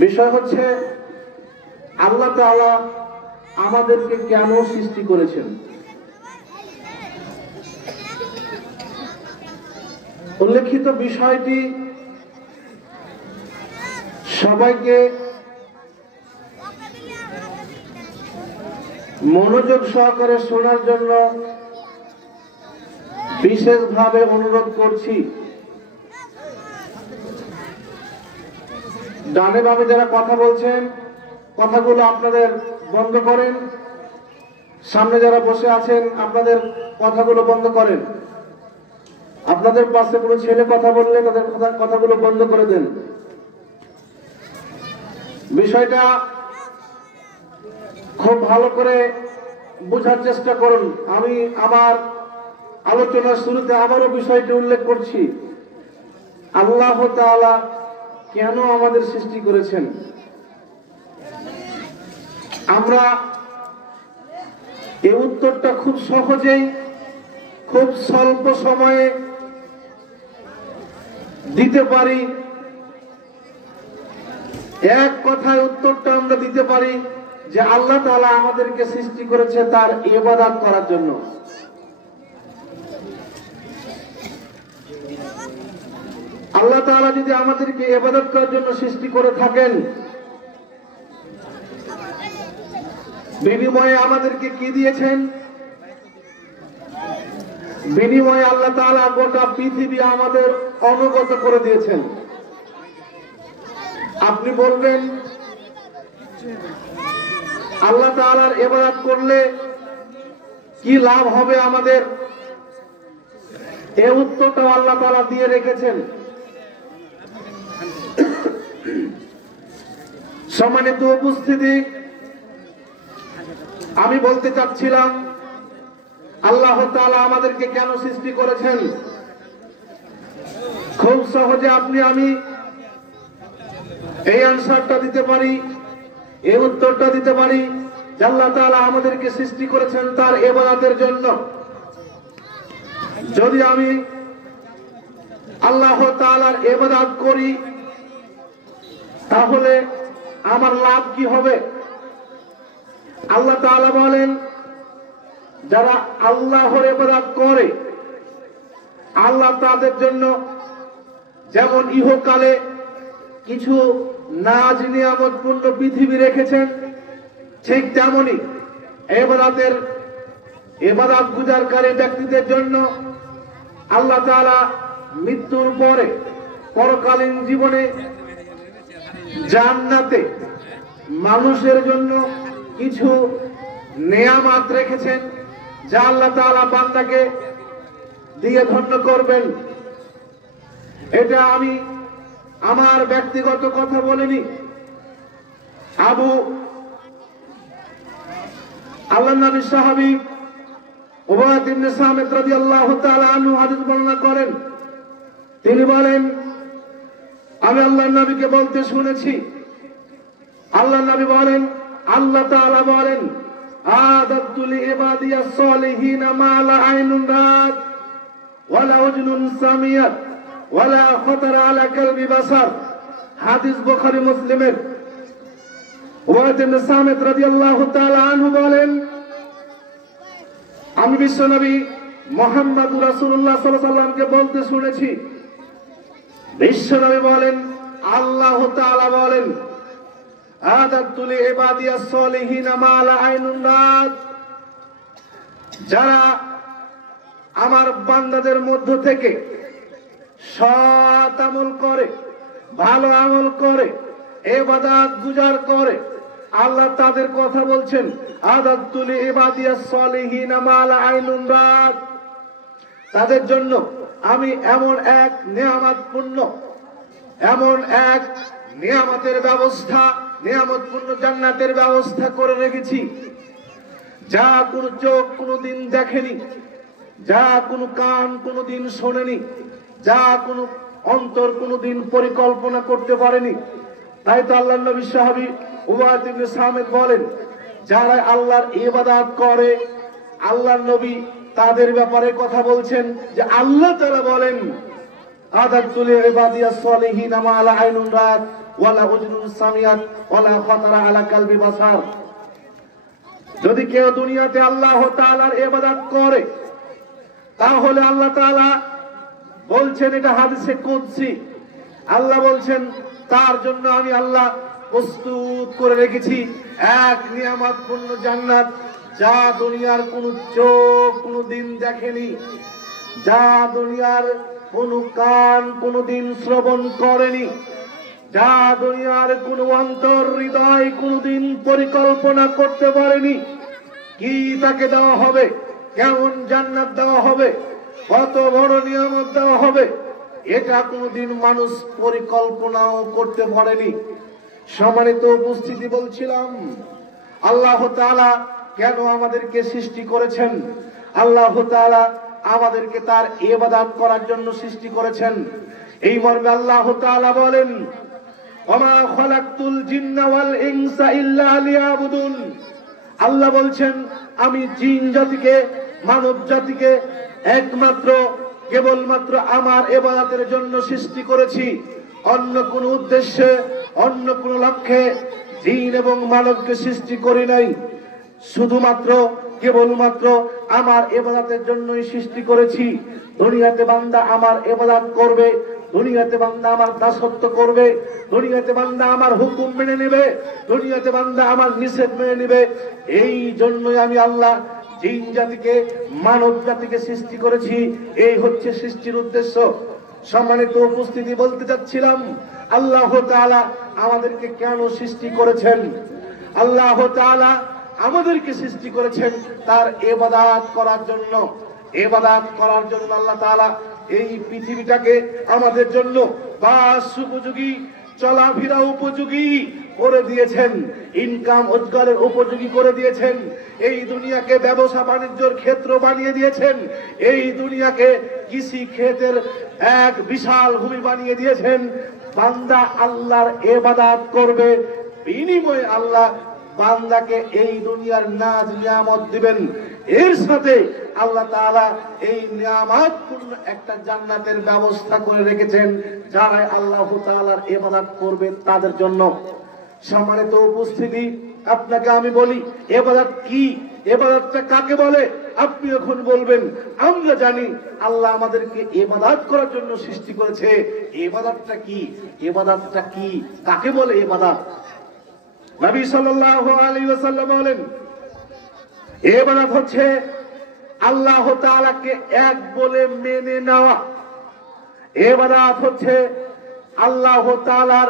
বিষয় হচ্ছে আল্লাহ তাআলা আমাদেরকে কেন সৃষ্টি করেছেন। উল্লেখিত বিষয়টি সবাইকে মনোযোগ সহকারে শোনার জন্য বিশেষভাবে অনুরোধ করছি। ডানে বামে যারা কথা বলছেন কথাগুলো আপনাদের বন্ধ করেন, সামনে যারা বসে আছেন আপনাদের কথাগুলো বন্ধ করেন, আপনাদের পাশে কোনো ছেলে কথা বললে তাদের কথাগুলো বন্ধ করে দেন। বিষয়টা খুব ভালো করে বোঝার চেষ্টা করুন। আমি আমার আলোচনার শুরুতে আবারও বিষয়টি উল্লেখ করছি, আল্লাহ তাআলা কেন আমাদের সৃষ্টি করেছেন। আমরা এই উত্তরটা খুব সহজেই খুব স্বল্প সময়ে দিতে পারি। এক কথায় উত্তরটা আমরা দিতে পারি যে আল্লাহ তাআলা আমাদেরকে সৃষ্টি করেছে তার ইবাদত করার জন্য। আল্লাহ তাআলা যদি আমাদেরকে ইবাদত করার জন্য সৃষ্টি করে থাকেন, বিনিময়ে আমাদেরকে কি দিয়েছেন? বিনিময়ে আল্লাহ তাআলা গোটা পৃথিবী আমাদের অনুগত করে দিয়েছেন। আপনি বলবেন আল্লাহ তাআলার ইবাদত করলে কি লাভ হবে আমাদের? এই উত্তরটা আল্লাহ তাআলা দিয়ে রেখেছেন। সম্মানিত উপস্থিতি, আমি বলতে চাচ্ছিলাম আল্লাহ তাআলা আমাদেরকে কেন সৃষ্টি করেছেন। খুব সহজে আপনি আমি এই আনসারটা দিতে পারি, এই উত্তরটা দিতে পারি যে আল্লাহ তাআলা আমাদেরকে সৃষ্টি করেছেন তার ইবাদতের জন্য। যদি আমি আল্লাহ তাআলার ইবাদত করি তাহলে আমার লাভ কি হবে? আল্লাহ তাআলা বলেন, যারা আল্লাহর ইবাদত করে আল্লাহ তাদের জন্য যেমন ইহকালে কিছু নাজ নিয়ামত পূর্ণ পৃথিবী রেখেছেন, ঠিক তেমনি ইবাদত গুজারকারী ব্যক্তিদের জন্য আল্লাহ তাআলা মৃত্যুর পরে পরকালীন জীবনে জান্নাতে মানুষের জন্য কিছু নিয়ামত রেখেছেন, যা আল্লাহ তাআলা বান্দাকে দিয়ে ধন্য করবেন। এটা আমি আমার ব্যক্তিগত কথা বলিনি। আল্লাহর নবী সাহাবী উবাদা ইবনে সামিত রাদিয়াল্লাহু তাআলা আনহু হাদিস বর্ণনা করেন। তিনি বলেন, আমি আল্লাহর নবীকে বলতে শুনেছি, আল্লাহর নবী বলেন, আল্লাহ তাআলা বলেন, আদাতু লিইবাদিয়াস সালিহিনা মা লা আইনুন রাত ওয়ালা উজনুন সামিয়াত ওয়ালা খাতারা আলা কলবি বাসার। হাদিস বুখারী মুসলিমের। উবাদা ইবনে সামিত রাদিয়াল্লাহু তাআলা আনহু বলেন, আমি বিশ্বনবী মুহাম্মদুর রাসূলুল্লাহ সাল্লাল্লাহু আলাইহি ওয়াসাল্লামকে বলতে শুনেছি, বিশ্বনবী বলেন, আল্লাহ তাআলা বলেন, আদাতু লিইবাদিয়াস সালিহিনা মা লা আইনুন রাত। যারা আমার বান্দাদের মধ্য থেকে সৎ আমল করে, ভালো আমল করে, ইবাদত গুজার করে, আল্লাহ তাদের কথা বলছেন, আদাতু লিইবাদিয়াস সালিহিনা মা লা আইনুন রাত। তাদের জন্য আমি এমন এক নিয়ামতপূর্ণ, এমন এক নিয়ামতের ব্যবস্থা, নিয়ামতপূর্ণ জান্নাতের ব্যবস্থা করে রেখেছি, যা কোনো চোখ কোনোদিন দেখেনি, যা কোনো কান কোনোদিন শোনেনি, যা কোনো অন্তর কোনোদিন পরিকল্পনা করতে পারেনি। তাই তো আল্লাহর নবী সাহাবী উবাদা ইবনে সামিত বলেন, যারা আল্লাহর ইবাদত করে আল্লাহর নবী তাদের ব্যাপারে কথা বলছেন যে আল্লাহ তাআলা বলেন, আদাতু লিইবাদিয়াস সালিহিনা মা লা আইনুন রাত ওয়ালা উজনুন সামিয়াত ওয়ালা খাতারা আলা কালবি বাসার। যদি কেউ দুনিয়াতে আল্লাহ তাআলার ইবাদত করে তাহলে আল্লাহ তাআলা বলছেন, এটা হাদিসে কুদসি, আল্লাহ বলছেন তার জন্য আমি আল্লাহ প্রস্তুত করে রেখেছি এক নিয়ামতপূর্ণ জান্নাত, যা দুনিয়ার কোন চোখ কোনদিন দেখেনি, যা দুনিয়ার কোন কান কোনদিন শ্রবণ করেনি, যা দুনিয়ার কোন অন্তর হৃদয় কোনদিন পরিকল্পনা করতে পারেনি। কি তাকে দেওয়া হবে, কেমন জান্নাত দেওয়া হবে, কত বড় নিয়ামত দেওয়া হবে, এটা কোনদিন মানুষ পরিকল্পনাও করতে পারেনি। সম্মানিত উপস্থিতি, বলছিলাম আল্লাহ তাআলা কেন আমাদেরকে সৃষ্টি করেছেন? আল্লাহ তাআলা আমাদেরকে তার ইবাদত করার জন্য সৃষ্টি করেছেন। এই মর্মে আল্লাহ তাআলা বলেন, ওমা খালাকতুল জিন্না ওয়াল ইনসা ইল্লা লিয়াবুদুন। আল্লাহ বলছেন, আমি জিন জাতিকে, মানব জাতিকে একমাত্র কেবলমাত্র আমার ইবাদতের জন্য সৃষ্টি করেছি, অন্য কোন উদ্দেশ্যে অন্য কোন লক্ষ্যে জিন এবং মানবকে সৃষ্টি করি নাই। শুধুমাত্র কেবলমাত্র আমার ইবাদতের জন্যই সৃষ্টি করেছি। দুনিয়াতে বান্দা আমার ইবাদত করবে, দুনিয়াতে বান্দা আমার দাসত্ব করবে, দুনিয়াতে বান্দা আমার হুকুম মেনে নেবে, দুনিয়াতে বান্দা আমার নিষেধ মেনে নেবে। এই জন্যই আমি আল্লাহ জিন জাতিকে মানব জাতিকে সৃষ্টি করেছি। এই হচ্ছে সৃষ্টির উদ্দেশ্য। সম্মানিত উপস্থিতি, বলতে চাচ্ছিলাম আল্লাহ তাআলা আমাদেরকে কেন সৃষ্টি করেছেন? আল্লাহ তাআলা আমাদেরকে সৃষ্টি করেছেন তার ইবাদত করার জন্য। ইবাদত করার জন্য আল্লাহ তাআলা এই পৃথিবীটাকে আমাদের জন্য বাস উপযোগী, চলাফেরা উপযোগী করে দিয়েছেন, ইনকাম রোজগারের উপযোগী করে দিয়েছেন। এই দুনিয়াকে ব্যবসা বাণিজ্যের ক্ষেত্র বানিয়ে দিয়েছেন। এই দুনিয়াকে কৃষি ক্ষেতের এক বিশাল ভূমি বানিয়ে দিয়েছেন। বান্দা আল্লাহর ইবাদত করবে, বিনিময়ে আল্লাহ বান্দাকে এই দুনিয়ার নাজ নিয়ামত দিবেন। এর সাথে আল্লাহ তাআলা এই নিয়ামতপূর্ণ একটা জান্নাতের ব্যবস্থা করে রেখেছেন, যারা আল্লাহ তাআলার ইবাদত করবে তাদের জন্য। সম্মানিত উপস্থিতি, আপনাকে আমি বলি ইবাদত কি, ইবাদতটা কাকে বলে? আপনি এখন বলবেন আমরা জানি আল্লাহ আমাদেরকে ইবাদত করার জন্য সৃষ্টি করেছে। ইবাদতটা কি? ইবাদতটা কি, কাকে বলে ইবাদত? নবী সাল্লাল্লাহু আলাইহি ওয়াসাল্লাম বলেন, ইবাদত হচ্ছে আল্লাহ তাআলাকে এক বলে মেনে নেওয়া। ইবাদত হচ্ছে আল্লাহ তাআলার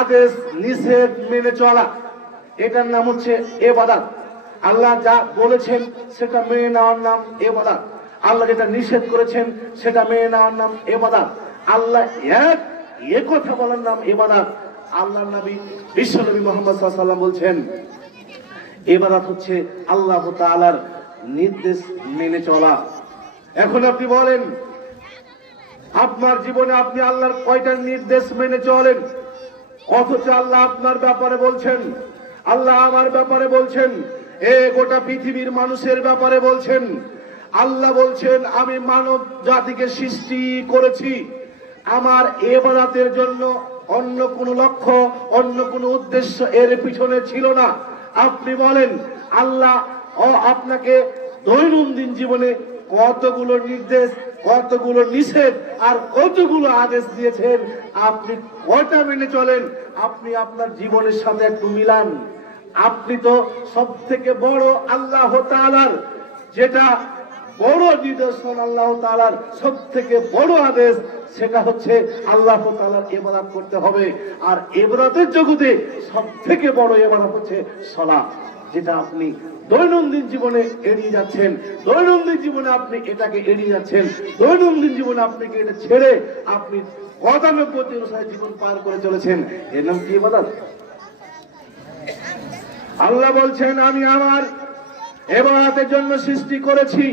আদেশ নিষেধ মেনে চলা। এটার নাম হচ্ছে ইবাদত। আল্লাহ যা বলেছেন সেটা মেনে নেওয়ার নাম ইবাদত। আল্লাহ যেটা নিষেধ করেছেন সেটা মেনে নেওয়ার নাম ইবাদত। আল্লাহ এক কথা বলার নাম ইবাদত। আল্লাহর নবী বিশ্বনবী মুহাম্মদ সাল্লাল্লাহু আলাইহি ওয়াসাল্লাম বলছেন, ইবাদত হচ্ছে আল্লাহ তাআলার নির্দেশ মেনে চলা। এখন আপনি বলেন, আপনার জীবনে আপনি আল্লাহর কয়টা নির্দেশ মেনে চলেন? অথচ আল্লাহ আপনার ব্যাপারে বলছেন, আল্লাহ আমার ব্যাপারে বলছেন, গোটা পৃথিবীর মানুষের ব্যাপারে বলছেন। আল্লাহ বলছেন, আমি মানব জাতিকে সৃষ্টি করেছি আমার ইবাদতের জন্য, অন্য কোন লক্ষ্য অন্য কোন উদ্দেশ্য এর পিছনে ছিল না। আপনি বলেন আল্লাহ আপনাকে দৈনন্দিন জীবনে কতগুলো নির্দেশ, কতগুলো নিষেধ আর কতগুলো আদেশ দিয়েছেন, আপনি কয়টা মেনে চলেন? আপনি আপনার জীবনের সাথে একটু মিলান। আপনি তো সব থেকে বড় আল্লাহ তাআলার যেটা বড় নিদর্শন, আল্লাহ তাআলার সব থেকে বড় আদেশ, সেটা হচ্ছে আল্লাহ তাআলার ইবাদত করতে হবে। আর ইবাদতের জগতে সব থেকে বড় ইবাদত হচ্ছে সালাত, যেটা আপনি দৈনন্দিন জীবনে এড়িয়ে যাচ্ছেন। দৈনন্দিন জীবনে আপনি এটাকে এড়িয়ে যাচ্ছেন। দৈনন্দিন জীবনে আপনাকে এটা ছেড়ে আপনি গতানুগতিক অনুসারে জীবন পার করে চলেছেন। এর নাম কি ইবাদত? আল্লাহ বলছেন, আমি আমার ইবাদতের জন্য সৃষ্টি করেছি,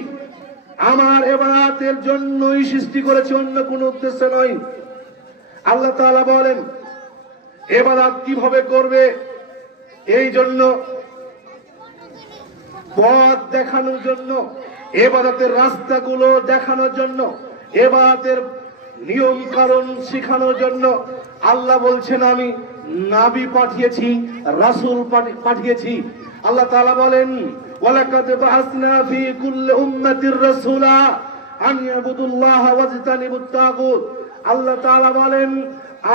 আমার ইবাদতের জন্যই সৃষ্টি করেছি, অন্য কোন উদ্দেশ্য নয়। আল্লাহ তাআলা বলেন ইবাদত কিভাবে করবে, এই জন্য পথ দেখানোর জন্য, ইবাদতের রাস্তাগুলো দেখানোর জন্য, ইবাদতের নিয়ম কারণ শেখানোর জন্য আল্লাহ বলছেন আমি নবী পাঠিয়েছি, রাসূল পাঠিয়েছি। আল্লাহ তাআলা বলেন ওয়ালাকাদ বাআসনা ফি কুল্লি উম্মাতির রাসূলা আন ইয়াবুদুল্লাহা ওয়াজতানিবুত তাগুত। আল্লাহ তাআলা বলেন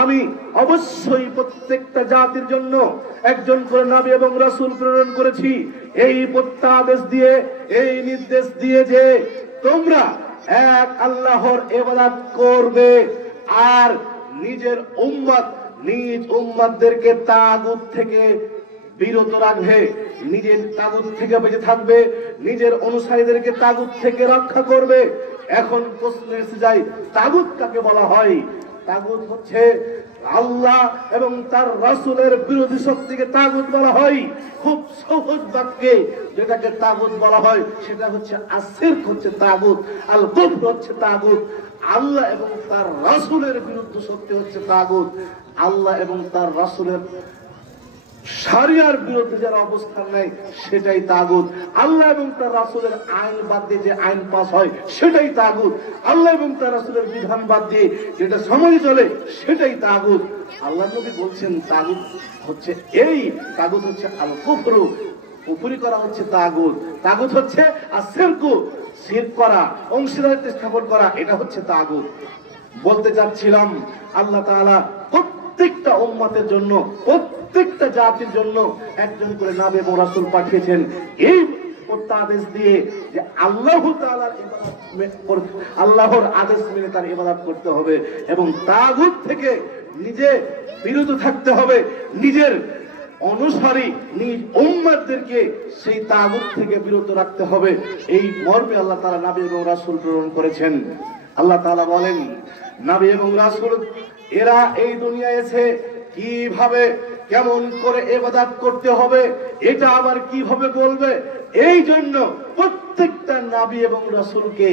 আমি অবশ্যই প্রত্যেকটা জাতির জন্য একজন করে নবী এবং রাসূল প্রেরণ করেছি, এই প্রত্যাদেশ দিয়ে, এই নির্দেশ দিয়ে যে তোমরা এক আল্লাহর ইবাদত করবে আর নিজের নিজ উম্মতদেরকে তাগুত থেকে বিরত রাখবে, নিজের তাগুত থেকে বেঁচে থাকবে, নিজের অনুসারীদেরকে তাগুত থেকে রক্ষা করবে। এখন প্রশ্ন এসে যায়, তাগুত কাকে বলা হয়? তাগুত হচ্ছে আল্লাহ এবং তার রাসূলের বিরোধী শক্তিকে তাগুত বলা হয়। খুব সহজ বাক্যে যেটাকে তাগুত বলা হয় সেটা হচ্ছে আশিরক হচ্ছে তাগুত, আল কুফর হচ্ছে তাগুত। আল্লাহ এবং তার রাসূলের বিরুদ্ধে শক্তি হচ্ছে তাগুত। আল্লাহ এবং তার রাসূলের শরিয়ার বিরুদ্ধে যারা অবস্থান নেয় সেটাই তাগুত। আল্লাহ এবং তার রাসূলের আইন বাদ দিয়ে যে আইন পাস হয় সেটাই তাগুত। আল্লাহ এবং তার রাসূলের বিধান বাদ দিয়ে যেটা সমাজে চলে সেটাই তাগুত। আল্লাহ নবী বলছেন তাগুত হচ্ছে এই, তাগুত হচ্ছে আল কুফর, কুফরি করা হচ্ছে তাগুত। তাগুত হচ্ছে আশিরক, শিরক করা, অংশীদারিত্ব স্থাপন করা, এটা হচ্ছে তাগুত। বলতে চাচ্ছিলাম আল্লাহ তাআলা প্রত্যেকটা উম্মতের জন্য, প্রত্যেকটা জাতির জন্য একজন করে নবী এবং রাসূল পাঠিয়েছেন, এই প্রত্যাদেশ দিয়ে যে আল্লাহর আদেশ মেনে তার ইবাদত করতে হবে এবং তাগুত থেকে নিজে বিরত থাকতে হবে, নিজের অনুসারী নিজ উম্মতদেরকে সেই তাগুত থেকে বিরত রাখতে হবে। এই মর্মে আল্লাহ তাআলা নবী এবং রাসূল প্রেরণ করেছেন। আল্লাহ তাআলা বলেন নবী এবং রাসূল এরা এই দুনিয়ায় এসে কিভাবে কেমন করে ইবাদত করতে হবে এটা আবার কিভাবে বলবে, এই জন্য প্রত্যেকটা নবী এবং রাসূলকে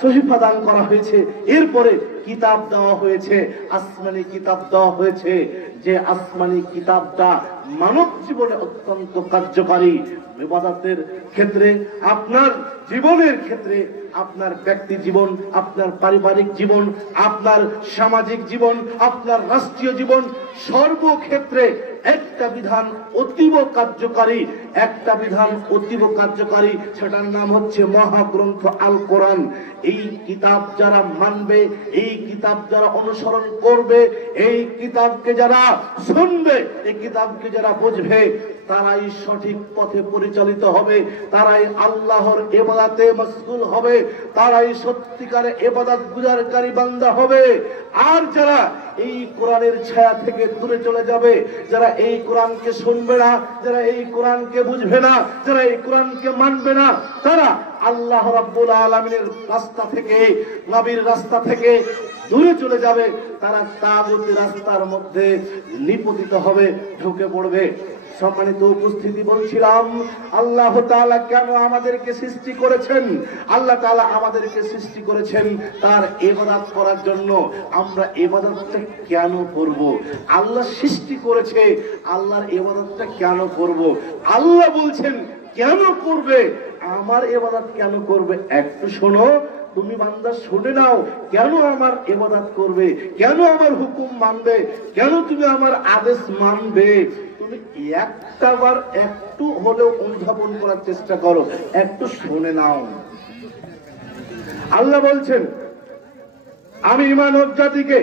সহিফা দান করা হয়েছে। এরপরে কিতাব দেওয়া হয়েছে, আসমানি কিতাব দেওয়া হয়েছে, যে আসমানি কিতাবটা মানব জীবনে অত্যন্ত কার্যকারী। ইবাদতের ক্ষেত্রে, আপনার জীবনের ক্ষেত্রে, আপনার ব্যক্তি জীবন, আপনার পারিবারিক জীবন, আপনার সামাজিক জীবন, আপনার রাষ্ট্রীয় জীবন, সর্বক্ষেত্রে একটা বিধান অতীব কার্যকারী, একটা বিধান অতীব কার্যকারী, সেটার নাম হচ্ছে মহাগ্রন্থ আল কোরআন। এই কিতাব যারা মানবে, এই কিতাব যারা অনুসরণ করবে, এই কিতাবকে যারা শুনবে, এই কিতাবকে যারা বুঝবে, তারাই সঠিক পথে পরিচালিত হবে, তারাই আল্লাহর ইবাদতে মশগুল হবে, তারাই সত্যিকারে ইবাদত গুজারকারী বান্দা হবে। আর যারা এই কোরআনের ছায়া থেকে দূরে চলে যাবে, যারা এই কোরআনকে শুনবে না, যারা এই কোরআনকে বুঝবে না, যারা এই কোরআনকে মানবে না, তারা আল্লাহ রাব্বুল আলামিনের রাস্তা থেকে, নবীর রাস্তা থেকে দূরে চলে যাবে, তারা তাগুতের রাস্তার মধ্যে নিপতিত হবে, ঢুকে পড়বে। সম্মানিত উপস্থিতি, বলছিলাম আল্লাহ তাআলা কেন আমাদেরকে সৃষ্টি করেছেন? আল্লাহ তাআলা আমাদেরকে সৃষ্টি করেছেন তার ইবাদত করার জন্য। আমরা ইবাদতটা কেন করব? আল্লাহ সৃষ্টি করেছে, আল্লাহর ইবাদতটা কেন করব? আল্লাহ বলছেন কেন করবে, আমার ইবাদত কেন করবে? একটু শোনো, তুমি বান্দা শুনে নাও, কেন আমার ইবাদত করবে, কেন আমার হুকুম মানবে, কেন তুমি আমার আদেশ মানবে? তুমি একটাবার একটু হলেও অনুধাবন করার চেষ্টা করো, একটু শুনে নাও। আল্লাহ বলছেন আমি মানব জাতিকে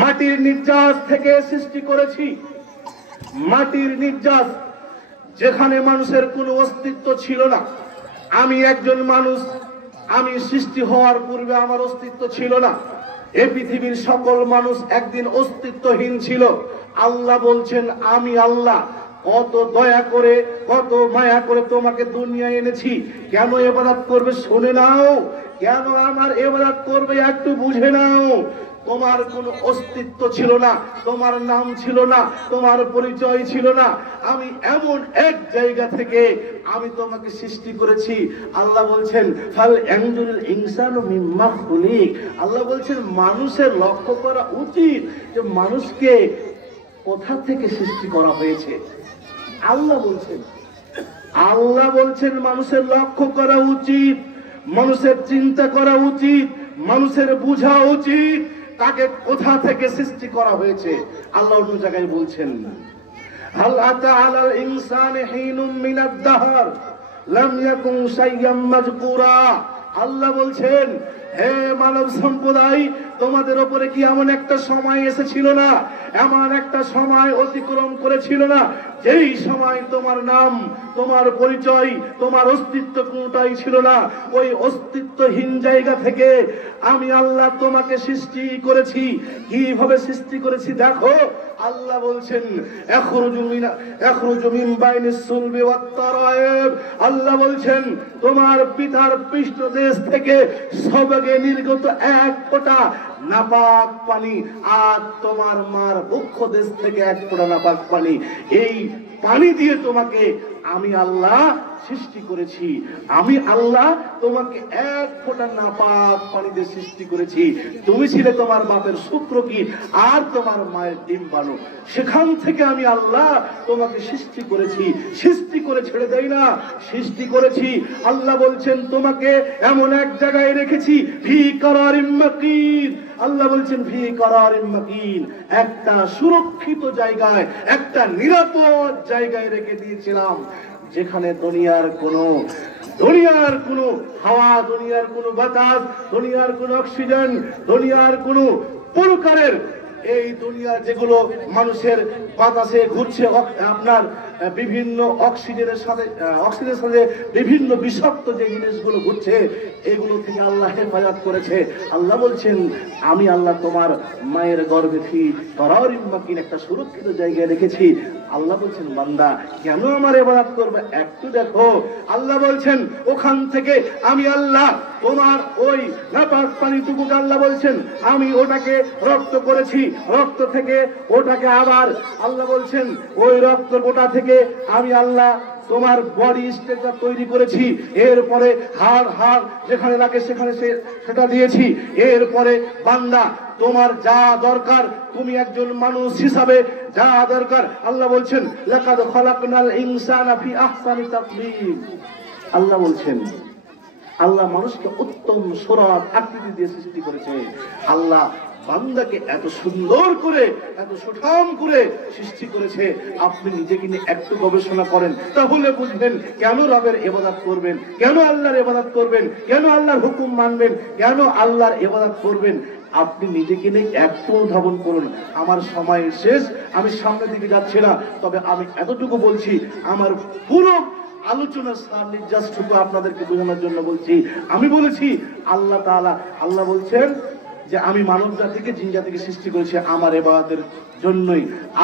মাটির নির্যাস থেকে সৃষ্টি করেছি। মাটির নির্যাস, যেখানে মানুষের কোনো অস্তিত্ব ছিল না। আমি একজন মানুষ, আমি সৃষ্টি হওয়ার পূর্বে আমার অস্তিত্ব ছিল না। এই পৃথিবীর সকল মানুষ একদিন অস্তিত্বহীন ছিল। আল্লাহ বলছেন আমি আল্লাহ কত দয়া করে, কত মায়া করে তোমাকে দুনিয়ায় এনেছি। কেন ইবাদত করবে শুনে নাও, কেন আমার ইবাদত করবে একটু বুঝে নাও। তোমার কোনো অস্তিত্ব ছিল না, তোমার নাম ছিল না, তোমার পরিচয় ছিল না। আমি এমন এক জায়গা থেকে আমি তোমাকে সৃষ্টি করেছি। আল্লাহ বলছেন ফাল ইয়ানজুরুল ইনসানু মিম্মা খুলিক। আল্লাহ বলছেন মানুষের লক্ষ্য করা উচিত যে মানুষকে কোথা থেকে সৃষ্টি করা হয়েছে। আল্লাহ বলছেন মানুষের লক্ষ্য করা উচিত, মানুষের চিন্তা করা উচিত, মানুষের বোঝা উচিত তাকে কোথা থেকে সৃষ্টি করা হয়েছে। আল্লাহ অন্য জায়গায় বলছেন, হাল আতা আলাল ইনসানি হিনুম মিনাদ দাহর লাম ইয়াকুন শাইয়াম মাযকুরা। আল্লাহ বলছেন, হে মানব সম্প্রদায়, তোমাদের উপরে কি এমন একটা সময় এসেছিল না, এমন একটা সময় অতিক্রম করেছিল না, যেই সময় তোমার নাম, তোমার পরিচয়, তোমার অস্তিত্ব কোনটাই ছিল না। ওই অস্তিত্বহীন জায়গা থেকে আমি আল্লাহ তোমাকে সৃষ্টি করেছি। কিভাবে সৃষ্টি করেছি দেখো। আল্লাহ বলছেন, ইখরুজু মিন বাইনিস সুলবি ওয়াত তারায়েব। আল্লাহ বলছেন, তোমার পিতার পৃষ্ঠদেশ থেকে সবেগে নির্গত এক ফোঁটা নাপাক পানি, আর তোমার মার বক্ষ দেশ থেকে এক ফোঁটা নাপাক পানি, এই পানি দিয়ে তোমাকে আমি আল্লাহ সৃষ্টি করেছি। আমি আল্লাহ তোমাকে এক ফোঁটা নাপাক পানি দিয়ে সৃষ্টি করেছি। তুমি ছিলে তোমার বাপের শুক্রকীট আর তোমার মায়ের ডিম্বাণু। সেখান থেকে আমি আল্লাহ তোমাকে সৃষ্টি করেছি। সৃষ্টি করে ছেড়ে দেই না, সৃষ্টি করেছি। আল্লাহ বলছেন, তোমাকে এমন এক জায়গায় রেখেছি, ফি কারারিম মাকিন। আল্লাহ বলছেন, ফি কারারিম মাকিন, একটা সুরক্ষিত জায়গায়, একটা নিরাপদ জায়গায় রেখে দিয়েছিলাম, যেখানে দুনিয়ার কোনো হাওয়া, দুনিয়ার কোনো বাতাস, দুনিয়ার কোনো অক্সিজেন, দুনিয়ার কোনো প্রকারের, এই দুনিয়ার যেগুলো মানুষের বাতাসে ঘুরছে, আপনার বিভিন্ন অক্সিজেনের সাথে বিভিন্ন বিষাক্ত যে জিনিসগুলো ঘুরছে, এগুলো থেকে আল্লাহ হেফাজত করেছে। আল্লাহ বলছেন, আমি আল্লাহ তোমার মায়ের গর্ভে ফি কারারিম মাকিন, একটা সুরক্ষিত জায়গায় রেখেছি। আল্লাহ বলছেন, বান্দা কেন আমার ইবাদত করবে একটু দেখো। আল্লাহ বলছেন, ওখান থেকে আমি আল্লাহ তোমার ওই নাপাক পানিটুকুকে আল্লাহ বলছেন আমি ওটাকে রক্ত করেছি। রক্ত থেকে ওটাকে আবার আল্লাহ বলছেন, ওই রক্ত গোটা থেকে আমি আল্লাহ তোমার বডি স্ট্রাকচার তৈরি করেছি। এরপরে হাড় যেখানে লাগে সেখানে সেটা দিয়েছি। এরপরে বান্দা তোমার যা দরকার, তুমি একজন মানুষ হিসাবে যা দরকার, আল্লাহ বলছেন, লাকাদ খালাকনাল ইনসানা ফি আহসানি তাকওয়িম। আল্লাহ বলছেন, আল্লাহ মানুষকে উত্তম সুরাত আকৃতি দিয়ে সৃষ্টি করেছে। আল্লাহ বান্দাকে এত সুন্দর করে, এত সুঠাম করে সৃষ্টি করেছে। আপনি নিজেকে নিয়ে একটু গবেষণা করেন, তাহলে বুঝবেন কেন রবের ইবাদত করবেন, কেন আল্লাহর ইবাদত করবেন, কেন আল্লাহর হুকুম মানবেন, কেন আল্লাহর ইবাদত করবেন। আপনি নিজেকে নিয়ে একটু ধাবন করুন। আমার সময় শেষ, আমি সামনের দিকে যাচ্ছি না, তবে আমি এতটুকু বলছি, আমার পুরো আলোচনার সান্নিধ্যটুকু আপনাদেরকে বোঝানোর জন্য বলছি। আমি বলেছি আল্লাহ তাআলা, আল্লাহ বলছেন যে আমি মানব জাতিকে, জিন জাতিকে সৃষ্টি করেছি আমার ইবাদতের জন্যই।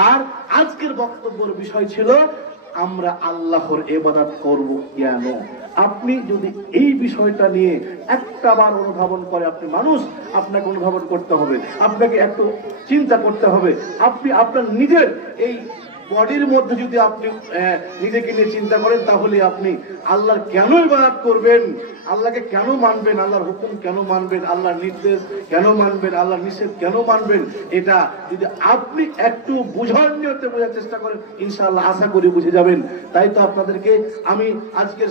আর আজকের বক্তব্যের বিষয় ছিল, আমরা আল্লাহর ইবাদত করব কেন। আপনি যদি এই বিষয়টা নিয়ে একটা বার অনুধাবন করে, আপনি মানুষ, আপনাকে অনুধাবন করতে হবে, আপনাকে একটু চিন্তা করতে হবে। আপনি আপনার নিজের এই বডির মধ্যে যদি আপনি নিজেকে নিয়ে চিন্তা করেন, তাহলে আপনি আল্লাহর কেন ইবাদত করবেন, আল্লাহকে কেন মানবেন, আল্লাহর হুকুম কেন মানবেন, আল্লাহর নির্দেশ কেন মানবেন, আল্লাহর নিষেধ কেন মানবেন, এটা যদি আপনি একটু বোঝার চেষ্টা করেন, ইনশাআল্লাহ আশা করি বুঝে যাবেন। তাই তো আপনাদেরকে আমি আজকের